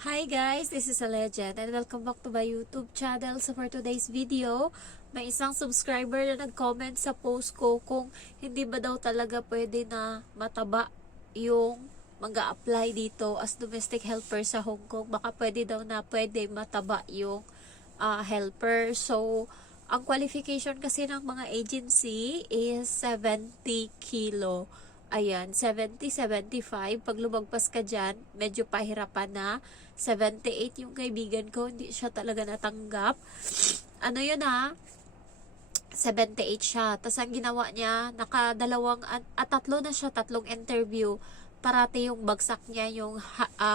Hi guys, this is a legend and welcome back to my YouTube channel. So for today's video, may isang subscriber na nag-comment sa post ko kung hindi ba daw talaga pwede na mataba yung mag-a-apply dito as domestic helper sa Hong Kong. Baka pwede daw na pwede mataba yung helper. So, ang qualification kasi ng mga agency is 70 kilo. Ayan, 70, 75. Pag lumagpas ka dyan, medyo pahirapan na. 78 yung kaibigan ko, hindi siya talaga natanggap. Ano yun 78 siya. Tapos ang ginawa niya, tatlo na siya, tatlong interview. Parati yung bagsak niya, yung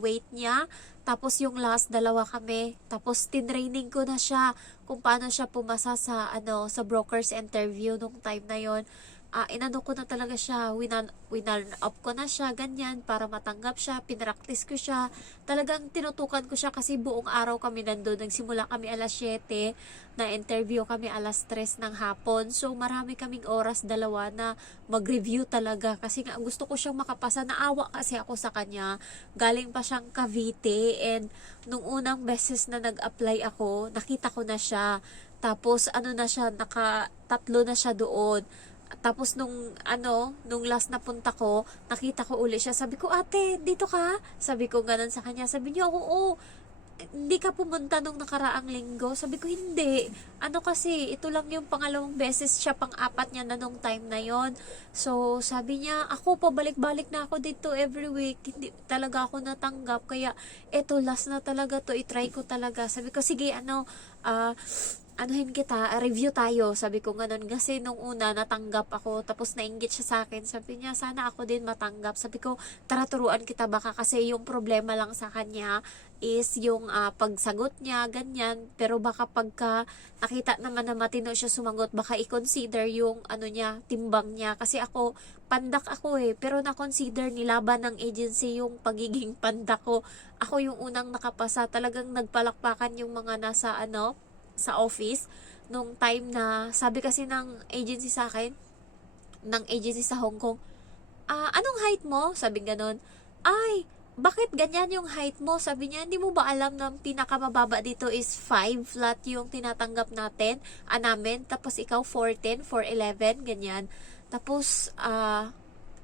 weight niya. Tapos yung last, dalawa kami. Tapos tinraining ko na siya kung paano siya pumasa sa, sa broker's interview nung time na yon. Inano ko na talaga siya, winarn up ko na siya, ganyan, para matanggap siya, pinractice ko siya, talagang tinutukan ko siya kasi buong araw kami nandun, nagsimula kami alas 7, na interview kami alas 3 ng hapon, so marami kaming oras dalawa na mag-review talaga, kasi nga gusto ko siyang makapasa, naawa kasi ako sa kanya, galing pa siyang Cavite, and nung unang beses na nag-apply ako, nakita ko na siya, tapos na siya, nakatatlo na siya doon. Tapos nung last na punta ko, nakita ko uli siya. Sabi ko, ate, dito ka? Sabi ko ganun sa kanya. Sabi niya, oo, hindi ka pumunta nung nakaraang linggo? Sabi ko, hindi. Kasi, ito lang yung pangalawang beses siya, pang-apat niya na nung time na yon. So, sabi niya, ako, pabalik-balik na ako dito every week. Hindi talaga ako natanggap. Kaya, eto, last na talaga to. I-try ko talaga. Sabi ko, sige, anuhin kita, review tayo. Sabi ko ganun. Kasi nung una, natanggap ako. Tapos nainggit siya sa akin. Sabi niya, sana ako din matanggap. Sabi ko, tara turuan kita baka. Kasi yung problema lang sa kanya is yung pagsagot niya, ganyan. Pero baka pagka nakita naman na matino siya sumagot, baka i-consider yung timbang niya. Kasi ako, pandak ako pero na-consider nilaban ng agency yung pagiging pandak ko. Ako yung unang nakapasa. Talagang nagpalakpakan yung mga nasa sa office nung time na sabi kasi ng agency sa akin, ng agency sa Hong Kong, anong height mo? Sabi ganon. Ay, bakit ganyan yung height mo? Sabi niya, hindi mo ba alam na pinakamababa dito is 5 flat yung tinatanggap namin, tapos ikaw 4'10", 4'11", ganyan. Tapos,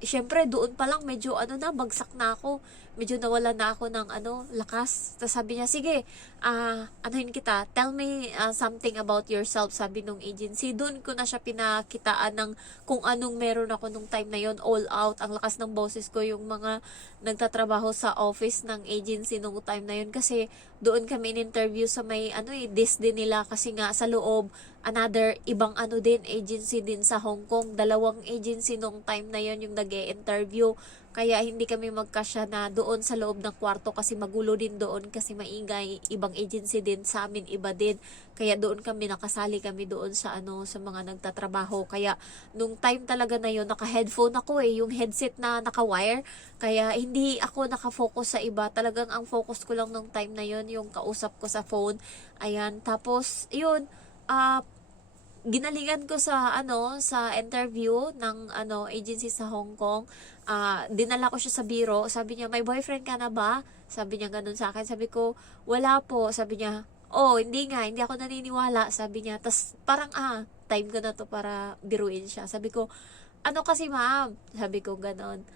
syempre doon pa lang medyo bagsak na ako. Medyo nawala na ako ng lakas. Tapos sabi niya, sige, anuhin kita, tell me something about yourself, sabi nung agency. Doon ko na siya pinakitaan ng kung anong meron ako nung time na yon, all out. Ang lakas ng boses ko, yung mga nagtatrabaho sa office ng agency nung time na yon. Kasi doon kami in-interview sa may dis din nila, kasi nga sa loob, another ibang din, agency din sa Hong Kong. Dalawang agency nung time na yon yung nag-e-interview. Kaya hindi kami magkasya na doon sa loob ng kwarto kasi magulo din doon kasi maingay. Ibang agency din sa amin, iba din. Kaya doon kami nakasali kami doon sa sa mga nagtatrabaho. Kaya nung time talaga na yon, naka-headphone ako yung headset na naka-wire. Kaya hindi ako naka-focus sa iba. Talagang ang focus ko lang nung time na yon yung kausap ko sa phone. Ayan, tapos yun, ginalingan ko sa sa interview ng agency sa Hong Kong. Dinala ko siya sa biro. Sabi niya, may boyfriend ka na ba? Sabi niya ganun sa akin. Sabi ko, wala po. Sabi niya, oh, hindi nga, hindi ako naniniwala. Sabi niya, tas parang time ko na to para biruin siya. Sabi ko, kasi ma'am? Sabi ko ganun.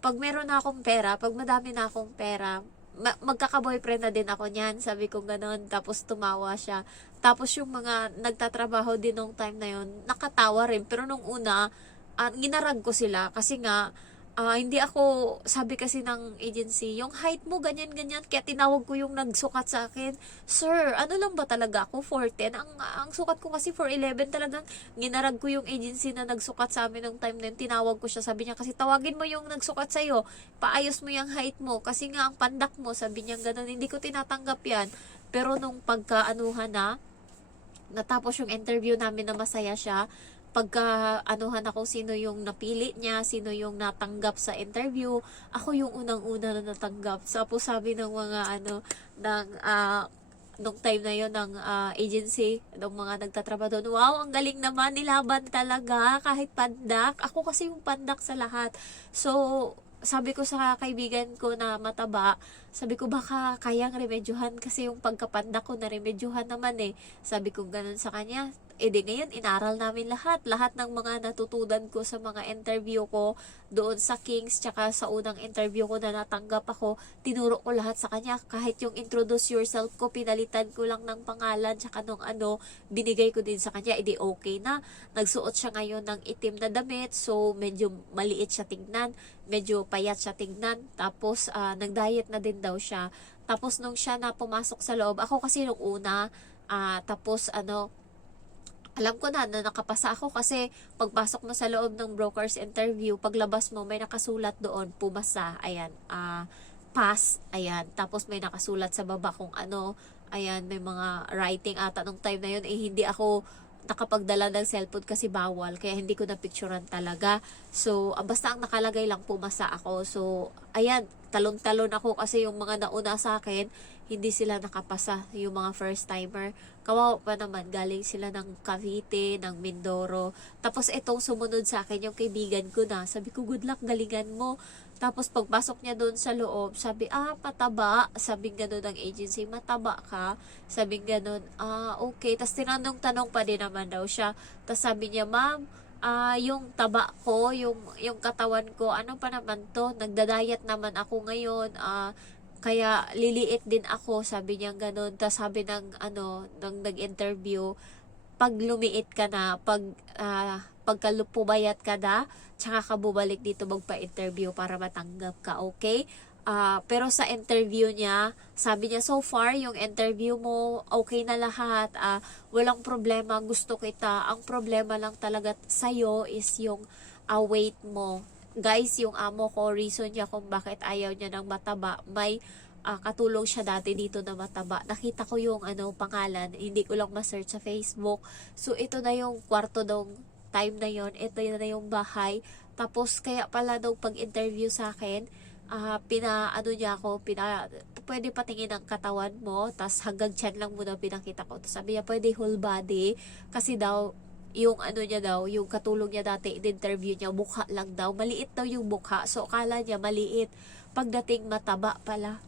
Pag meron na akong pera, pag madami na akong pera, magkaka-boyfriend na din ako niyan. Sabi ko ganon. Tapos tumawa siya. Tapos yung mga nagtatrabaho din nung time na yon, nakatawa rin. Pero nung una, ginarag ko sila. Kasi nga, hindi ako, sabi kasi ng agency, yung height mo ganyan-ganyan. Kaya tinawag ko yung nagsukat sa akin. Sir, ano lang ba talaga ako? 4'10"? Ang sukat ko kasi 4'11". Talagang ginarag ko yung agency na nagsukat sa amin nung time na yun. Tinawag ko siya. Sabi niya, kasi tawagin mo yung nagsukat sa'yo. Paayos mo yung height mo. Kasi nga, ang pandak mo. Sabi niya ganun. Hindi ko tinatanggap yan. Pero nung pagkaanuhan na, natapos yung interview namin na masaya siya, pagka-anuhan ako sino yung napili niya, sino yung natanggap sa interview, ako yung unang-una na natanggap. Tapos sabi ng mga nung time na yon ng agency, ng mga nagtatrabaho doon, wow, ang galing naman, nilaban talaga, kahit pandak. Ako kasi yung pandak sa lahat. So, sabi ko sa kaibigan ko na mataba, Sabi ko baka kayang remedyohan kasi yung pagkapanda ko na remedyohan naman eh. Sabi ko ganun sa kanya. E di ngayon, inaral namin lahat ng mga natutunan ko sa mga interview ko doon sa Kings, tsaka sa unang interview ko na natanggap ako, tinuro ko lahat sa kanya. Kahit yung introduce yourself ko, pinalitan ko lang ng pangalan, tsaka nung ano, binigay ko din sa kanya, edi okay na. Nagsuot siya ngayon ng itim na damit, so medyo maliit siya tignan, medyo payat siya tignan, tapos nag-diet na din daw siya. Tapos nung siya na pumasok sa loob, ako kasi nung una, tapos alam ko na nakapasa ako kasi pagpasok mo sa loob ng broker's interview, paglabas mo may nakasulat doon, pumasa, ayan, pass, ayan. Tapos may nakasulat sa baba kung ano, ayan, may mga writing ata nung time na yun, hindi ako nakapagdala ng cellphone kasi bawal, kaya hindi ko na picturean talaga. So, basta ang nakalagay lang pumasa ako. So, ayan, talon-talon ako kasi yung mga nauna sa akin, hindi sila nakapasa, yung mga first timer. Kawawa pa naman, galing sila ng Cavite, ng Mindoro. Tapos itong sumunod sa akin, yung kaibigan ko na, sabi ko, good luck, galingan mo. Tapos pagpasok niya doon sa loob, sabi, pataba. Sabi gano'n ng agency, mataba ka. Sabi gano'n, okay. Tapos tinanong-tanong pa din naman daw siya. Tapos sabi niya, ma'am, yung taba ko, yung katawan ko, ano pa naman to? Nagdadayat naman ako ngayon, kaya liliit din ako, sabi niya gano'n. Tapos sabi ng nag-interview, pag lumiit ka na, pagka pumayat ka na, tsaka ka bumalik dito magpa-interview para matanggap ka, okay? Pero sa interview niya, sabi niya, so far, yung interview mo, okay na lahat, walang problema, gusto kita. Ang problema lang talaga sa'yo is yung weight mo. Guys, yung amo ko, reason niya kung bakit ayaw niya ng mataba, may katulong siya dati dito na mataba. Nakita ko yung pangalan, hindi ko lang ma-search sa Facebook. So, ito na yung kwarto daw time na yon, ito na yung bahay. Tapos, kaya pala daw pag-interview sa akin, niya ako, pwede patingin ang katawan mo, tas hanggang tiyan lang muna pinakita ko. Tapos sabi niya, pwede whole body, kasi daw, yung niya daw, yung katulong niya dati, in-interview niya, mukha lang daw, maliit daw yung mukha, so akala niya maliit, pagdating mataba pala.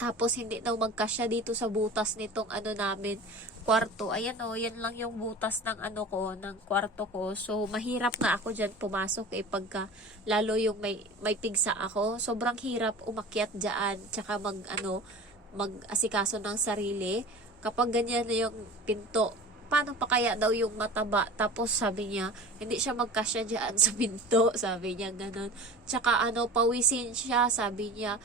Tapos hindi daw magkasya dito sa butas nitong namin, kwarto. Ayan yan lang yung butas ng ng kwarto ko. So mahirap nga ako diyan pumasok pagka lalo yung may pigsa ako. Sobrang hirap umakyat diyan, tsaka mag-asikaso ng sarili. Kapag ganyan na yung pinto, paano pa kaya daw yung mataba? Tapos sabi niya, hindi siya magkasya diyan sa pinto, sabi niya ganun. Tsaka pawisin siya, sabi niya,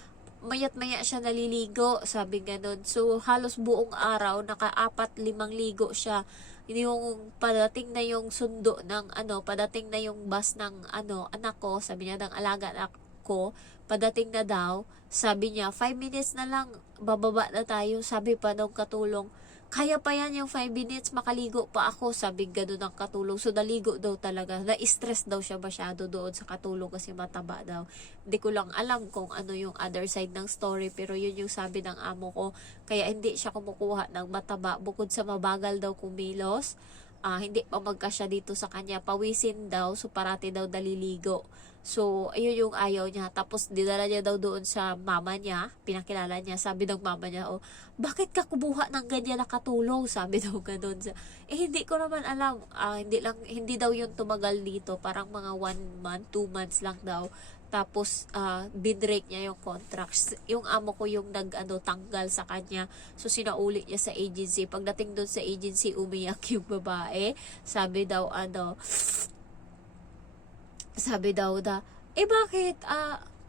mayat-maya siya naliligo, sabi ganun. So, halos buong araw, naka-4-5 ligo siya. Yung padating na yung sundo ng padating na yung bus ng anak ko, sabi niya, ng alaga anak ko, padating na daw, sabi niya, 5 minutes na lang, bababa na tayo, sabi pa nung katulong, kaya pa yan yung 5 minutes, makaligo pa ako, sabi gano'n ng katulong. So, naligo daw talaga. Na-stress daw siya masyado doon sa katulong kasi mataba daw. Hindi ko lang alam kung ano yung other side ng story, pero yun yung sabi ng amo ko. Kaya hindi siya kumukuha ng mataba. Bukod sa mabagal daw kumilos, hindi pa magkasya dito sa kanya. Pawisin daw, so parati daw naliligo. So, ayun yung ayaw niya. Tapos, dinala niya daw doon sa mama niya. Pinakilala niya. Sabi ng mama niya, bakit ka kumuha ng ganyan na katulong? Sabi daw ganun. Hindi ko naman alam. Hindi daw yun tumagal dito. Parang mga 1 month, 2 months lang daw. Tapos, binrake niya yung contracts. Yung amo ko yung tanggal sa kanya. So, sinaulit niya sa agency. Pagdating doon sa agency, umiyak yung babae. Sabi daw, bakit,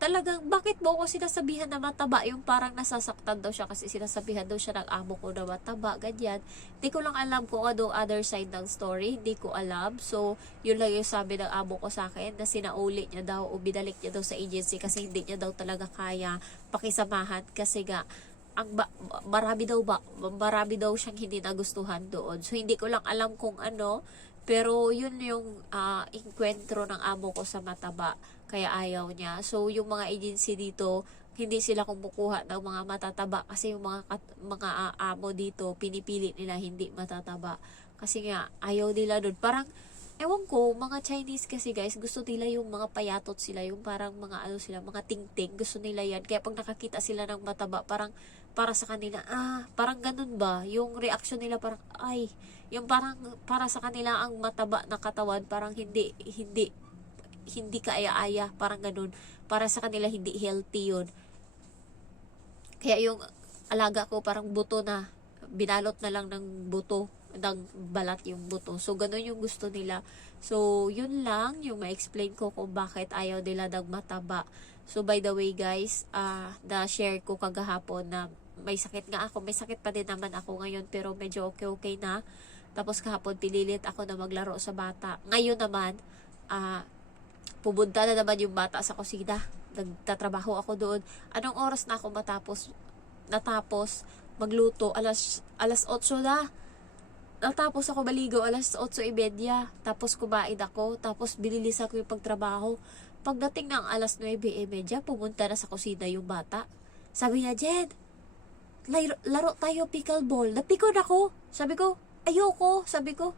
talagang, bakit mo ako sinasabihan na mataba? Yung parang nasasaktan daw siya kasi sinasabihan daw siya ng amo ko na mataba, ganyan. Hindi ko lang alam kung ano other side ng story, hindi ko alam. So, yun lang yung sabi ng amo ko sa akin, na sinaulit niya daw o binalik niya daw sa agency kasi hindi niya daw talaga kaya pakisamahan kasi nga, marami daw siyang hindi nagustuhan doon. So, hindi ko lang alam kung ano, pero yun yung inkwentro ng amo ko sa mataba. Kaya ayaw niya. So, yung mga agency dito, hindi sila kumukuha ng mga matataba. Kasi yung mga amo dito, pinipili nila hindi matataba. Kasi nga, ayaw nila doon. Parang, Ewan ko, mga Chinese kasi guys, gusto nila yung mga payatot sila, yung parang mga ano sila, mga tingting, gusto nila yan. Kaya pag nakakita sila ng mataba, parang para sa kanila, parang ganun ba? Yung reaction nila parang, ay, yung parang para sa kanila ang mataba na katawan, parang hindi kaaya-aya, parang ganun. Para sa kanila hindi healthy yun. Kaya yung alaga ko parang buto na, binalot na lang ng buto, ng balat yung buto. So, ganun yung gusto nila. So, yun lang yung ma-explain ko kung bakit ayaw nila ng mataba. So, by the way guys, na-share ko kagahapon na may sakit nga ako. May sakit pa din naman ako ngayon pero medyo okay na. Tapos kahapon pililit ako na maglaro sa bata. Ngayon naman, pupunta na naman yung bata sa kusina. Nagtatrabaho ako doon. Anong oras na ako natapos magluto? Alas 8 na. Natapos ako maligo alas 8:30. Tapos kumain ako. Tapos binilisan ko yung pagtrabaho. Pagdating ng alas 9:30, pumunta na sa kusina yung bata. Sabi niya, Jen, laro tayo pickleball. Napikon ako. Sabi ko, ayoko. Sabi ko,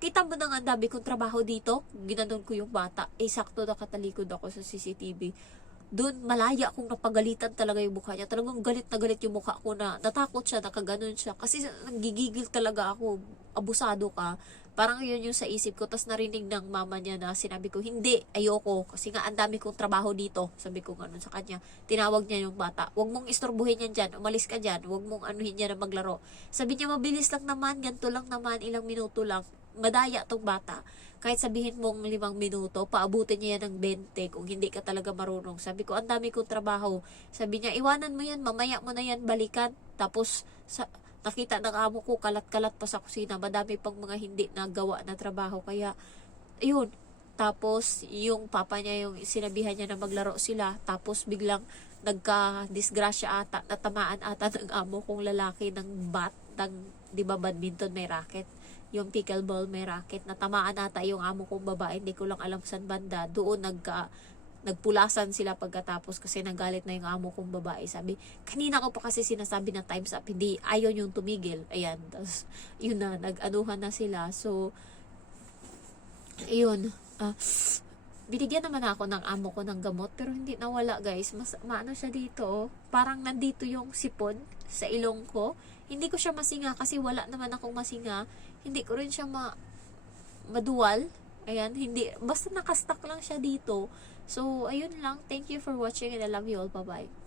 kita mo na nga ang dami kong trabaho dito. Ginanon ko yung bata. Sakto nakatalikod ako sa CCTV. Doon malaya akong napagalitan talaga yung mukha niya. Talagang galit na galit yung mukha ko na natakot siya, nakaganon siya. Kasi nanggigigil talaga ako. Abusado ka. Parang yun yung sa isip ko. Tapos narinig ng mama niya na sinabi ko, hindi, ayoko. Kasi nga ang dami kong trabaho dito. Sabi ko ganun sa kanya. Tinawag niya yung bata. Huwag mong istorbuhin yan dyan. Umalis ka dyan. Huwag mong anuhin niya na maglaro. Sabi niya, mabilis lang naman. Ganito lang naman. Ilang minuto lang. Madaya tong bata. Kahit sabihin mong 5 minuto, paabutin niya yan ng 20 kung hindi ka talaga marunong. Sabi ko, ang dami kong trabaho. Sabi niya, iwanan mo yan, mamaya mo na yan balikan. Tapos, nakita ng amo ko, kalat-kalat pa sa kusina. Madami pang mga hindi nagawa na trabaho. Kaya, yun. Tapos, yung papa niya, yung sinabihan niya na maglaro sila. Tapos, biglang nagka-disgrasya ata, natamaan ata ng amo kong lalaki ng bat, di ba badminton may racket, yung pickleball may racket, natamaan ata yung amo kong babae, hindi ko lang alam saan banda. Doon nagpulasan sila pagkatapos kasi nagalit na yung amo kong babae. Sabi, kanina ko pa kasi sinasabi na time's up, hindi, ayaw yung tumigil. Ayan, tapos yun na, nag-anuhan na sila. So, yun, binigyan naman ako ng amo ko ng gamot pero hindi nawala guys. Maano siya dito, oh. Parang nandito yung sipon sa ilong ko. Hindi ko siya masinga kasi wala naman akong masinga. Hindi ko rin siya maduwal. Ayan, hindi, basta nakastuck lang siya dito. So, ayun lang. Thank you for watching and I love you all. Bye-bye.